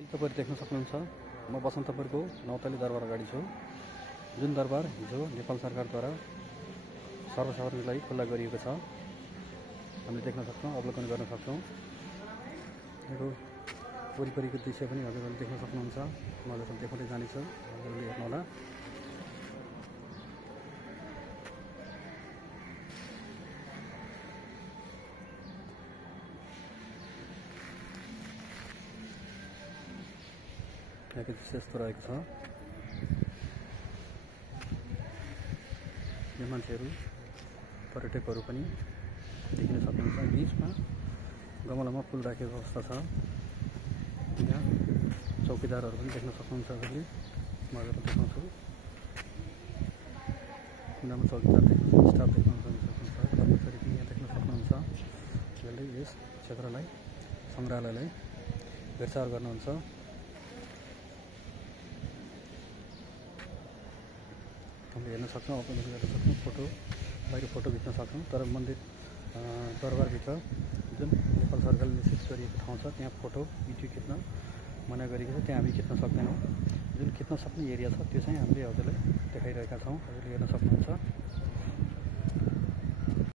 तपाईहरु देख्न सक्नुहुन्छ म बसन्तपुरको नौतली दरबार अगाडि छु। जुन दरबार हिजो नेपाल सरकारद्वारा सर्वसाधारणलाई खुला गरिएको छ। हामीले देख्न सक्छौं, अवलोकन गर्न सक्छौं। यो वरिपरिको दृश्य पनि हजुरहरूले देख्न सक्नुहुन्छ। म हजुरहरूलाई देखाउँदै जानेछु, हजुरहरूले हेर्नुहोला। यहाँको दृश्य यस्तो रहेको छ। यो मान्छेहरू पर्यटकहरू पनि देखिन सक्नुहुन्छ। बीचमा गमलामा फुल राखेको अवस्था छ। यहाँ चौकीदारहरू पनि देख्न सक्नुहुन्छ हजुरले। म हजुरलाई देखाउँछु। कुनामा चौकीदार देख्नुहुन्छ, स्टाफ देख्न सक्नुहुन्छ, कर्मचारी पनि यहाँ देख्न सक्नुहुन्छ। जसले यस क्षेत्रलाई संग्रहालयलाई हेरचाह गर्नुहुन्छ। हामीले हेर्न सक्छौं, अवलोकन गर्न सक्छौं, फोटो बाहिर फोटो खिच्न सक्छौं। तर मन्दिर दरबारभित्र जुन नेपाल सरकारले निश्चित गरिएको ठाउँ छ, त्यहाँ फोटो भिडियो खिच्न मना गरिएको छ। त्यहाँ हामी खिच्न सक्दैनौँ। जुन खिच्न सक्ने एरिया छ त्यो चाहिँ हामीले हजुरलाई देखाइरहेका छौँ। हजुरले हेर्न सक्नुहुन्छ।